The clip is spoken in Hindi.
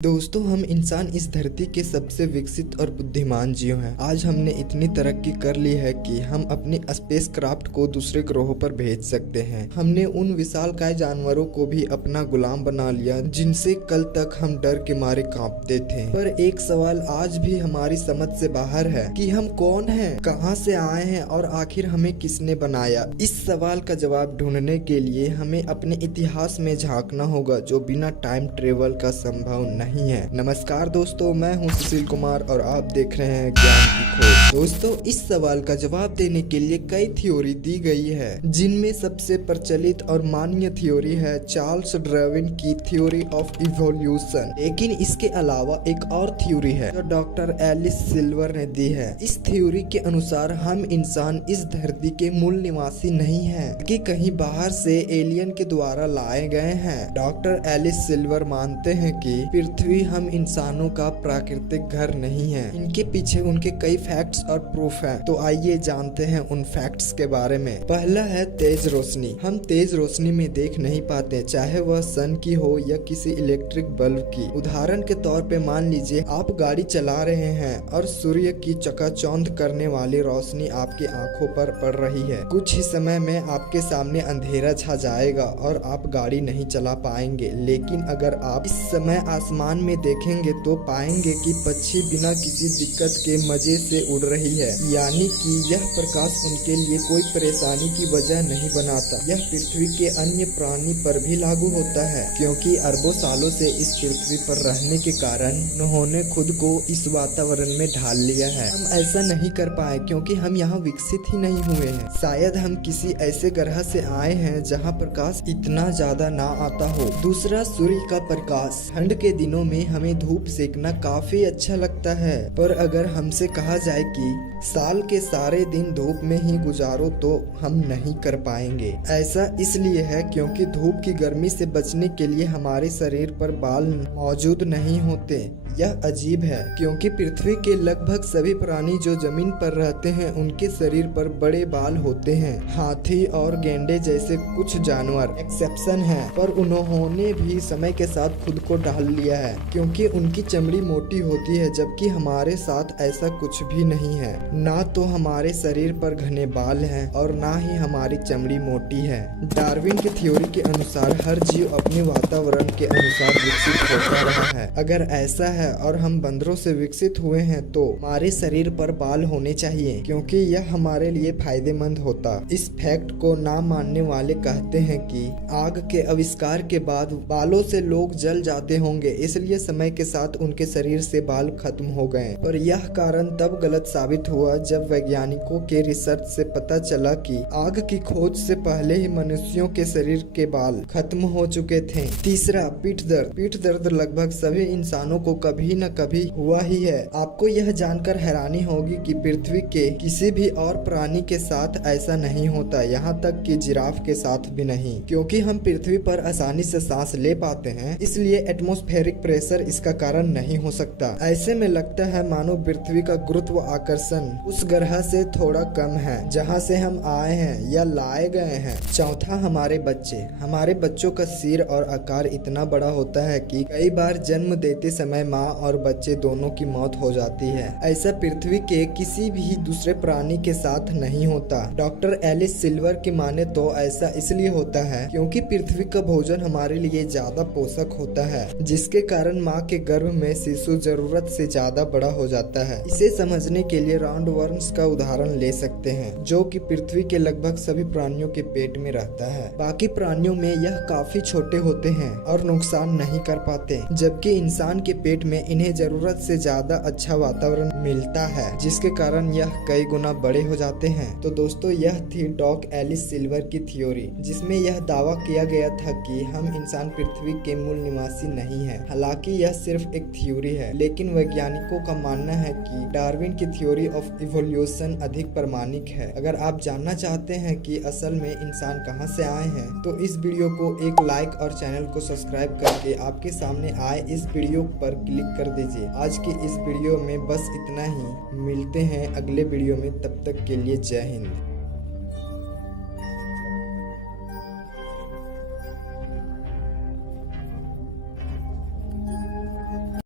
दोस्तों, हम इंसान इस धरती के सबसे विकसित और बुद्धिमान जीव हैं। आज हमने इतनी तरक्की कर ली है कि हम अपने स्पेस क्राफ्ट को दूसरे ग्रहों पर भेज सकते हैं। हमने उन विशालकाय जानवरों को भी अपना गुलाम बना लिया जिनसे कल तक हम डर के मारे कांपते थे। पर एक सवाल आज भी हमारी समझ से बाहर है कि हम कौन हैं, कहां से आए हैं और आखिर हमें किसने बनाया। इस सवाल का जवाब ढूंढने के लिए हमें अपने इतिहास में झांकना होगा, जो बिना टाइम ट्रेवल का संभव नहीं है। नमस्कार दोस्तों, मैं हूं सुशील कुमार और आप देख रहे हैं ज्ञान की खोज। दोस्तों, इस सवाल का जवाब देने के लिए कई थ्योरी दी गई है, जिनमें सबसे प्रचलित और मान्य थ्योरी है चार्ल्स डार्विन की थ्योरी ऑफ इवोल्यूशन। लेकिन इसके अलावा एक और थ्योरी है जो डॉक्टर एलिस सिल्वर ने दी है। इस थ्योरी के अनुसार हम इंसान इस धरती के मूल निवासी नहीं हैं, कि कहीं बाहर से एलियन के द्वारा लाए गए हैं। डॉक्टर एलिस सिल्वर मानते हैं कि पृथ्वी हम इंसानों का प्राकृतिक घर नहीं है। इनके पीछे उनके कई फैक्ट्स और प्रूफ हैं। तो आइए जानते हैं उन फैक्ट्स के बारे में। पहला है तेज रोशनी। हम तेज रोशनी में देख नहीं पाते, चाहे वह सन की हो या किसी इलेक्ट्रिक बल्ब की। उदाहरण के तौर पे मान लीजिए आप गाड़ी चला रहे हैं और सूर्य की चकाचौंध करने वाली रोशनी आपकी आंखों पर पड़ रही है। कुछ ही समय में आपके सामने अंधेरा छा जाएगा और आप गाड़ी नहीं चला पाएंगे। लेकिन अगर आप इस समय आसमान में देखेंगे तो पाएंगे कि पक्षी बिना किसी दिक्कत के मजे से उड़ रही है, यानी कि यह प्रकाश उनके लिए कोई परेशानी की वजह नहीं बनाता। यह पृथ्वी के अन्य प्राणी पर भी लागू होता है, क्योंकि अरबों सालों से इस पृथ्वी पर रहने के कारण उन्होंने खुद को इस वातावरण में ढाल लिया है। हम ऐसा नहीं कर पाए क्योंकि हम यहाँ विकसित ही नहीं हुए हैं। शायद हम किसी ऐसे ग्रह से आए हैं जहाँ प्रकाश इतना ज्यादा ना आता हो। दूसरा, सूर्य का प्रकाश। ठंड के दिनों में हमें धूप सेकना काफी अच्छा लगता है, पर अगर हमसे कहा जाए कि साल के सारे दिन धूप में ही गुजारो तो हम नहीं कर पाएंगे। ऐसा इसलिए है क्योंकि धूप की गर्मी से बचने के लिए हमारे शरीर पर बाल मौजूद नहीं होते। यह अजीब है क्योंकि पृथ्वी के लगभग सभी प्राणी जो जमीन पर रहते हैं उनके शरीर पर बड़े बाल होते हैं। हाथी और गेंडे जैसे कुछ जानवर एक्सेप्शन हैं, पर उन्होंने भी समय के साथ खुद को ढाल लिया है क्योंकि उनकी चमड़ी मोटी होती है, जबकि हमारे साथ ऐसा कुछ भी नहीं है। ना तो हमारे शरीर पर घने बाल हैं और ना ही हमारी चमड़ी मोटी है। डार्विन की थ्योरी के अनुसार हर जीव अपने वातावरण के अनुसार विकसित होता रहा है। अगर ऐसा है और हम बंदरों से विकसित हुए हैं तो हमारे शरीर पर बाल होने चाहिए, क्योंकि यह हमारे लिए फायदेमंद होता। इस फैक्ट को ना मानने वाले कहते हैं कि आग के आविष्कार के बाद बालों से लोग जल जाते होंगे, इसलिए समय के साथ उनके शरीर से बाल खत्म हो गए। पर यह कारण तब गलत साबित हुआ जब वैज्ञानिकों के रिसर्च से पता चला कि आग की खोज से पहले ही मनुष्यों के शरीर के बाल खत्म हो चुके थे। तीसरा, पीठ दर्द। पीठ दर्द लगभग सभी इंसानों को कभी न कभी हुआ ही है। आपको यह जानकर हैरानी होगी कि पृथ्वी के किसी भी और प्राणी के साथ ऐसा नहीं होता, यहाँ तक कि जिराफ के साथ भी नहीं। क्योंकि हम पृथ्वी पर आसानी से सांस ले पाते हैं, इसलिए एटमॉस्फेरिक प्रेशर इसका कारण नहीं हो सकता। ऐसे में लगता है मानो पृथ्वी का गुरुत्व आकर्षण उस ग्रह से थोड़ा कम है जहाँ से हम आए हैं या लाए गए हैं। चौथा, हमारे बच्चे। हमारे बच्चों का सिर और आकार इतना बड़ा होता है कि कई बार जन्म देते समय माँ और बच्चे दोनों की मौत हो जाती है। ऐसा पृथ्वी के किसी भी दूसरे प्राणी के साथ नहीं होता। डॉक्टर एलिस सिल्वर की माने तो ऐसा इसलिए होता है क्योंकि पृथ्वी का भोजन हमारे लिए ज्यादा पोषक होता है, जिसके कारण माँ के गर्भ में शिशु जरूरत से ज्यादा बड़ा हो जाता है। इसे समझने के लिए राउंड वर्म्स का उदाहरण ले सकते हैं, जो कि पृथ्वी के लगभग सभी प्राणियों के पेट में रहता है। बाकी प्राणियों में यह काफी छोटे होते हैं और नुकसान नहीं कर पाते, जबकि इंसान के पेट में इन्हें जरूरत से ज्यादा अच्छा वातावरण मिलता है, जिसके कारण यह कई गुना बड़े हो जाते हैं। तो दोस्तों, यह थी डॉक एलिस सिल्वर की थ्योरी, जिसमें यह दावा किया गया था कि हम इंसान पृथ्वी के मूल निवासी नहीं हैं। हालांकि यह सिर्फ एक थ्योरी है, लेकिन वैज्ञानिकों का मानना है कि डार्विन की थ्योरी ऑफ इवोल्यूशन अधिक प्रमाणिक है। अगर आप जानना चाहते हैं कि असल में इंसान कहां से आए हैं, तो इस वीडियो को एक लाइक और चैनल को सब्सक्राइब करके आपके सामने आए इस वीडियो पर क्लिक कर दीजिए। आज की इस वीडियो में बस इतना ही। मिलते हैं अगले वीडियो में, तब तक के लिए जय हिंद।